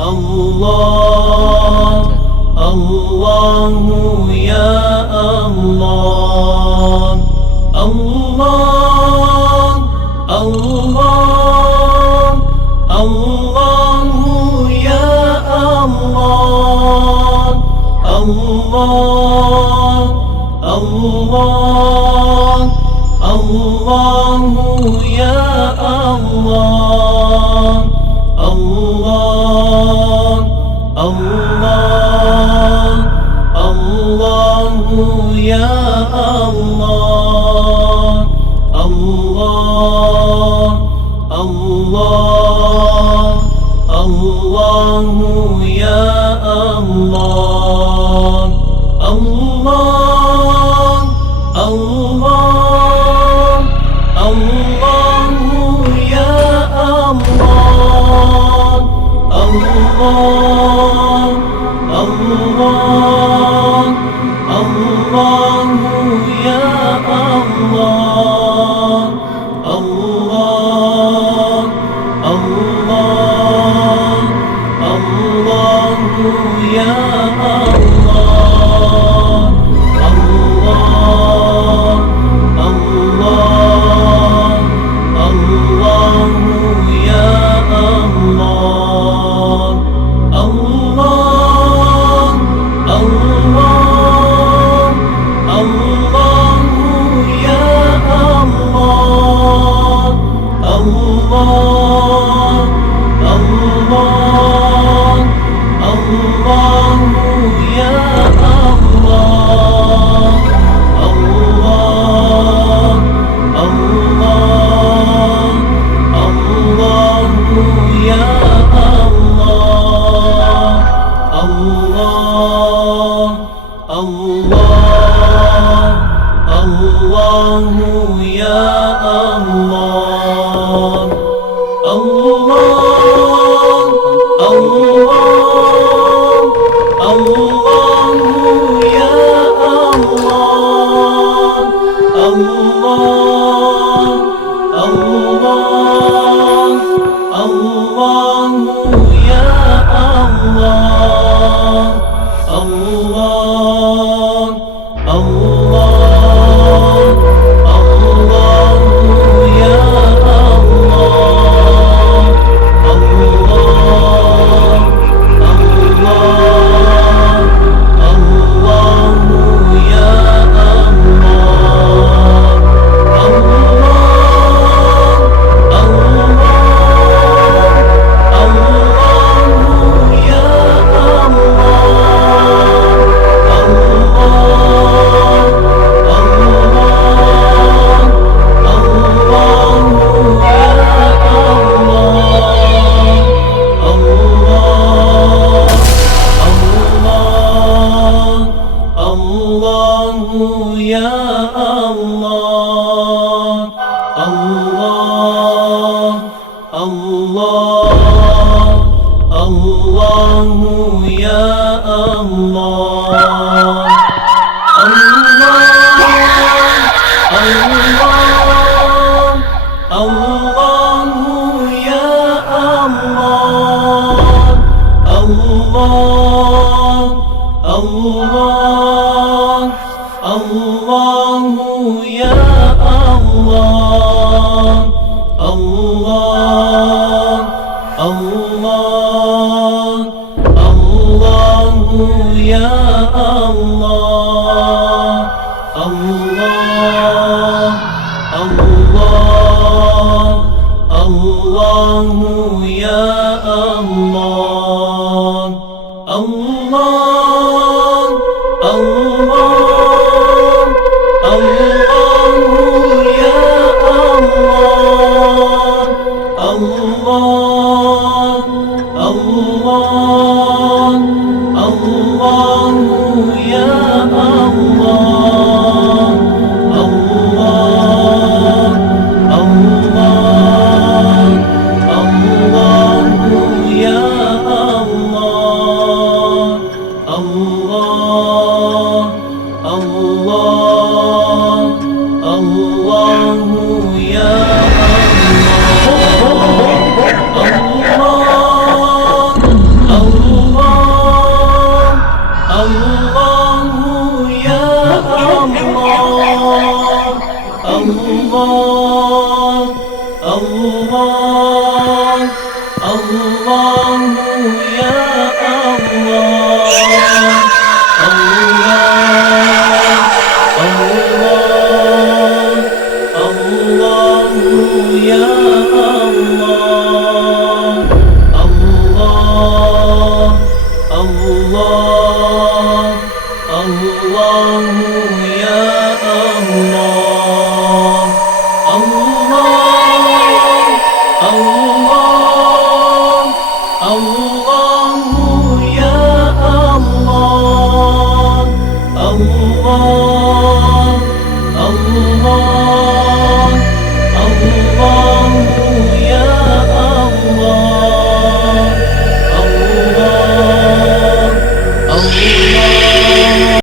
الله الله يا الله الله الله الله يا الله الله الله الله يا الله الله الله الله يا الله الله الله الله يا الله الله الله الله يا الله الله الله الله يا الله الله الله الله يا الله الله الله الله يا الله الله الله الله يا الله الله الله الله يا الله الله الله الله يا الله الله الله الله يا الله الله الله الله يا الله الله الله الله يا الله الله الله الله يا الله الله الله الله يا الله الله الله يا Allah